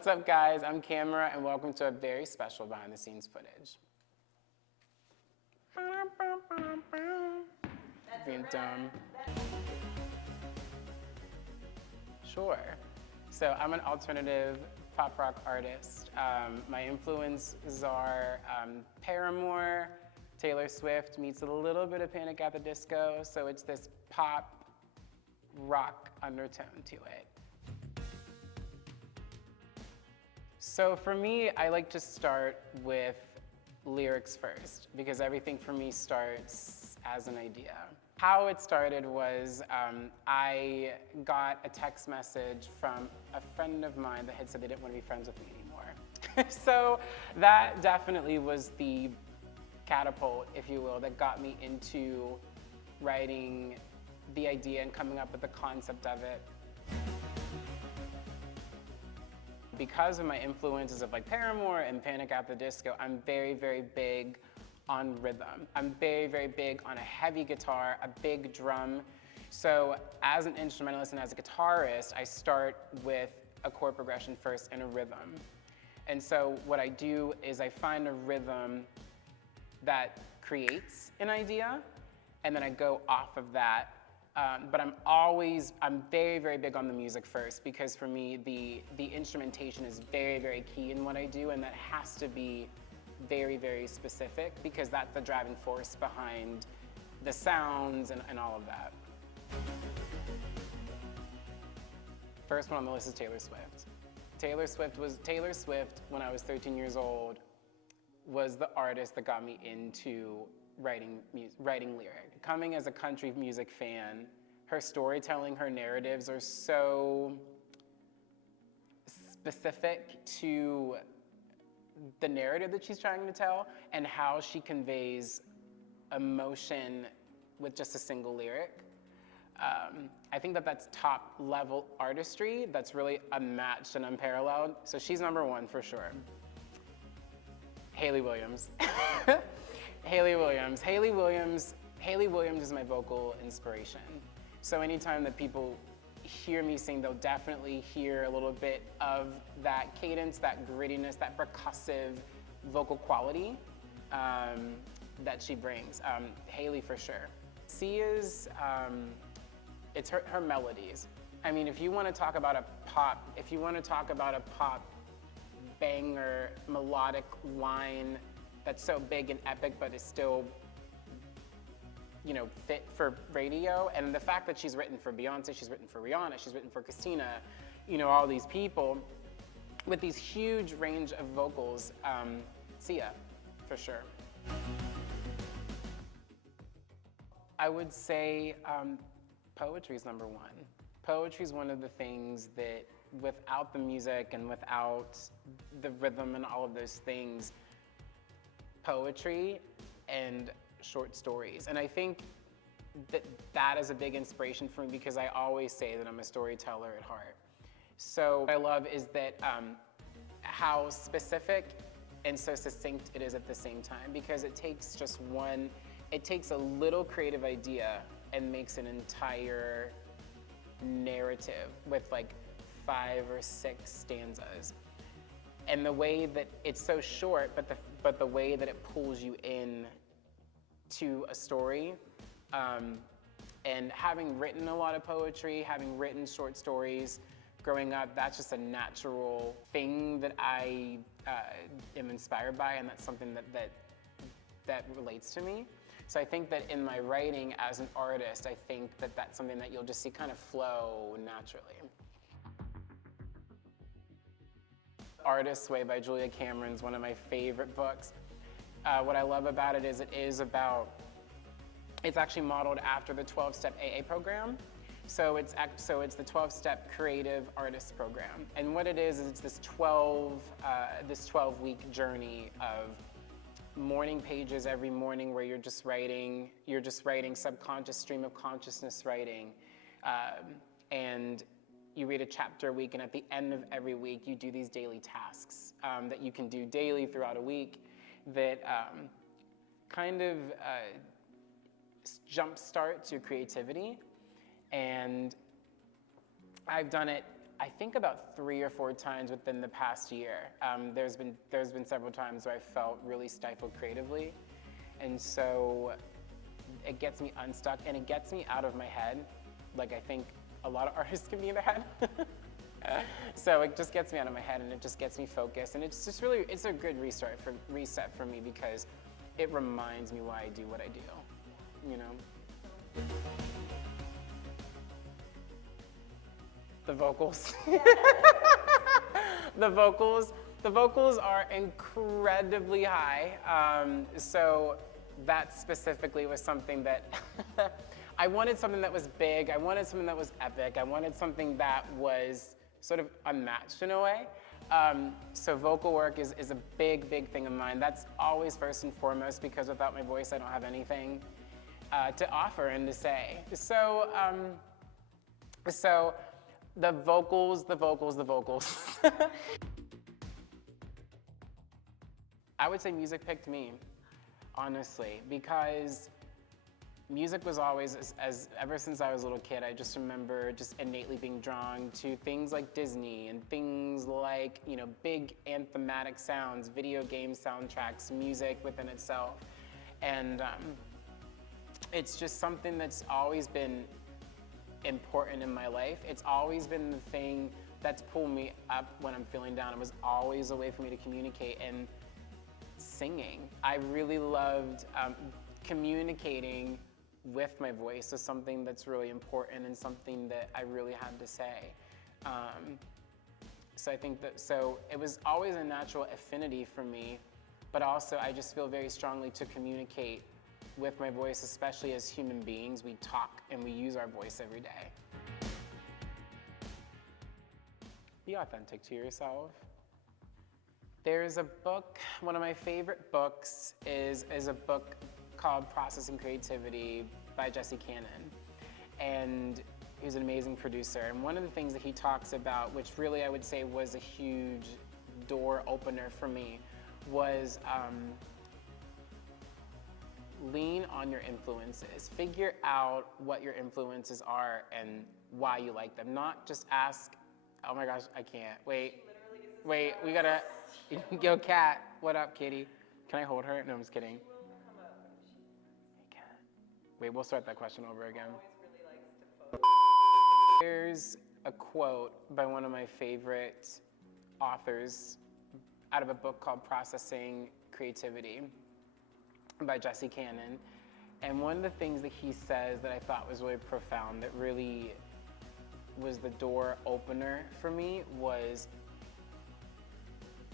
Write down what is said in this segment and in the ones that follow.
What's up, guys? I'm Camara, and welcome to a very special behind-the-scenes footage. Being dumb. Sure. So I'm an alternative pop rock artist. My influences are Paramore, Taylor Swift meets a little bit of Panic at the Disco, so it's this pop rock undertone to it. So for me, I like to start with lyrics first, because everything for me starts as an idea. How it started was I got a text message from a friend of mine that had said they didn't want to be friends with me anymore. So that definitely was the catapult, if you will, that got me into writing the idea and coming up with the concept of it. Because of my influences of like Paramore and Panic at the Disco, I'm very, very big on rhythm. I'm very, very big on a heavy guitar, a big drum. So as an instrumentalist and as a guitarist, I start with a chord progression first and a rhythm. And so what I do is I find a rhythm that creates an idea, and then I go off of that. But I'm very, very big on the music first, because for me, the instrumentation is very, very key in what I do, and that has to be very, very specific, because that's the driving force behind the sounds and all of that. First one on the list is Taylor Swift. Taylor Swift, when I was 13 years old, was the artist that got me into writing lyric. Coming as a country music fan, her storytelling, her narratives are so specific to the narrative that she's trying to tell and how she conveys emotion with just a single lyric. I think that that's top level artistry that's really unmatched and unparalleled. So she's number one for sure. Hayley Williams. Hayley Williams is my vocal inspiration. So anytime that people hear me sing, they'll definitely hear a little bit of that cadence, that grittiness, that percussive vocal quality that she brings. Hayley for sure. Sia's, it's her melodies. I mean, if you want to talk about a pop banger, melodic line that's so big and epic, but is still, you know, fit for radio. And the fact that she's written for Beyonce, she's written for Rihanna, she's written for Christina, you know, all these people with these huge range of vocals, Sia, for sure. I would say poetry's number one. Poetry's one of the things that without the music and without the rhythm and all of those things, poetry and short stories. And I think that is a big inspiration for me, because I always say that I'm a storyteller at heart. So what I love is that how specific and so succinct it is at the same time, because it takes a little creative idea and makes an entire narrative with like 5 or 6 stanzas. And the way that it's so short, but the way that it pulls you in to a story, and having written a lot of poetry, having written short stories growing up, that's just a natural thing that I am inspired by, and that's something that relates to me. So I think that in my writing as an artist, I think that that's something that you'll just see kind of flow naturally. Artist's Way by Julia Cameron is one of my favorite books. What I love about it is it's actually modeled after the 12-step AA program. So it's the 12-step creative artist program. And what it is it's this 12-week journey of morning pages every morning where you're just writing subconscious stream of consciousness writing. And you read a chapter a week, and at the end of every week, you do these daily tasks that you can do daily throughout a week that kind of jumpstart your creativity. And I've done it I think about 3 or 4 times within the past year. There's been several times where I felt really stifled creatively, and so it gets me unstuck and it gets me out of my head. Like I think a lot of artists can be in their head. So it just gets me out of my head and it just gets me focused, and it's just really, it's a good reset for me because it reminds me why I do what I do, you know? The vocals. The vocals are incredibly high. So that specifically was something that I wanted something that was big. I wanted something that was epic. I wanted something that was sort of unmatched in a way. So vocal work is a big thing of mine. That's always first and foremost, because without my voice, I don't have anything to offer and to say. So, so the vocals. I would say music picked me, honestly, because music was always, ever since I was a little kid, I just remember just innately being drawn to things like Disney and things like, you know, big anthematic sounds, video game soundtracks, music within itself. And it's just something that's always been important in my life. It's always been the thing that's pulled me up when I'm feeling down. It was always a way for me to communicate, and singing. I really loved communicating with my voice is something that's really important and something that I really had to say. So I think that, so it was always a natural affinity for me, but also I just feel very strongly to communicate with my voice, especially as human beings. We talk and we use our voice every day. Be authentic to yourself. There's a book, one of my favorite books is a book called Processing Creativity by Jesse Cannon. And he's an amazing producer. And one of the things that he talks about, which really I would say was a huge door opener for me, was lean on your influences. Figure out what your influences are and why you like them. Not just ask, oh my gosh, I can't. Wait, we gotta, yo, cat, what up, kitty? Can I hold her? No, I'm just kidding. Wait, we'll start that question over again. There's a quote by one of my favorite authors out of a book called Processing Creativity by Jesse Cannon. And one of the things that he says that I thought was really profound, that really was the door opener for me, was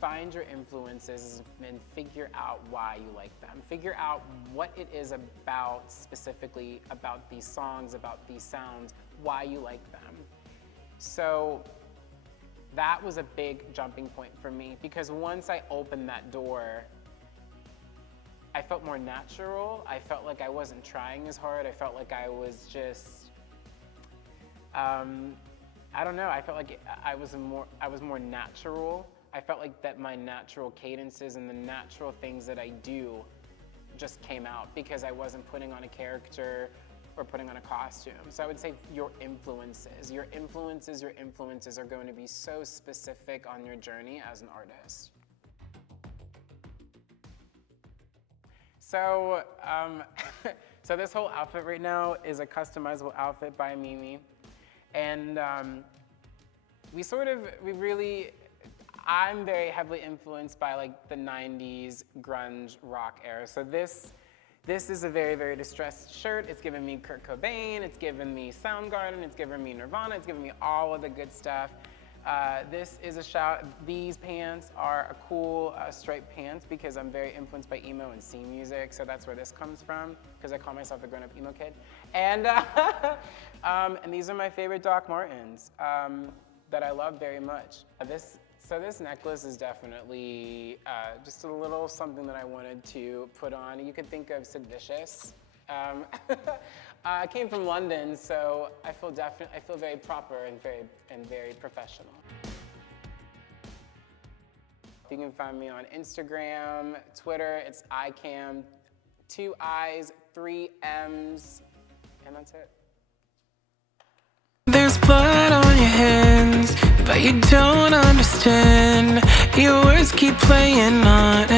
find your influences and figure out why you like them. Figure out what it is about, specifically about these songs, about these sounds, why you like them. So that was a big jumping point for me, because once I opened that door, I felt more natural. I felt like I wasn't trying as hard. I felt like I was just, I don't know, I felt like I was more natural. I felt like that my natural cadences and the natural things that I do just came out because I wasn't putting on a character or putting on a costume. So I would say your influences are going to be so specific on your journey as an artist. So, so this whole outfit right now is a customizable outfit by Mimi. And I'm very heavily influenced by like the 90s grunge rock era. So this is a very distressed shirt. It's giving me Kurt Cobain, it's giving me Soundgarden, it's giving me Nirvana, it's giving me all of the good stuff. This is a shout. These pants are a cool striped pants because I'm very influenced by emo and scene music, so that's where this comes from, because I call myself the grown-up emo kid. And, and these are my favorite Doc Martens that I love very much. So this necklace is definitely just a little something that I wanted to put on. You could think of Sid Vicious. I came from London, so I feel very proper and very professional. You can find me on Instagram, Twitter. It's iCam, 2 I's, 3 M's, and that's it. There's blood on your hands. You don't understand. Your words keep playing on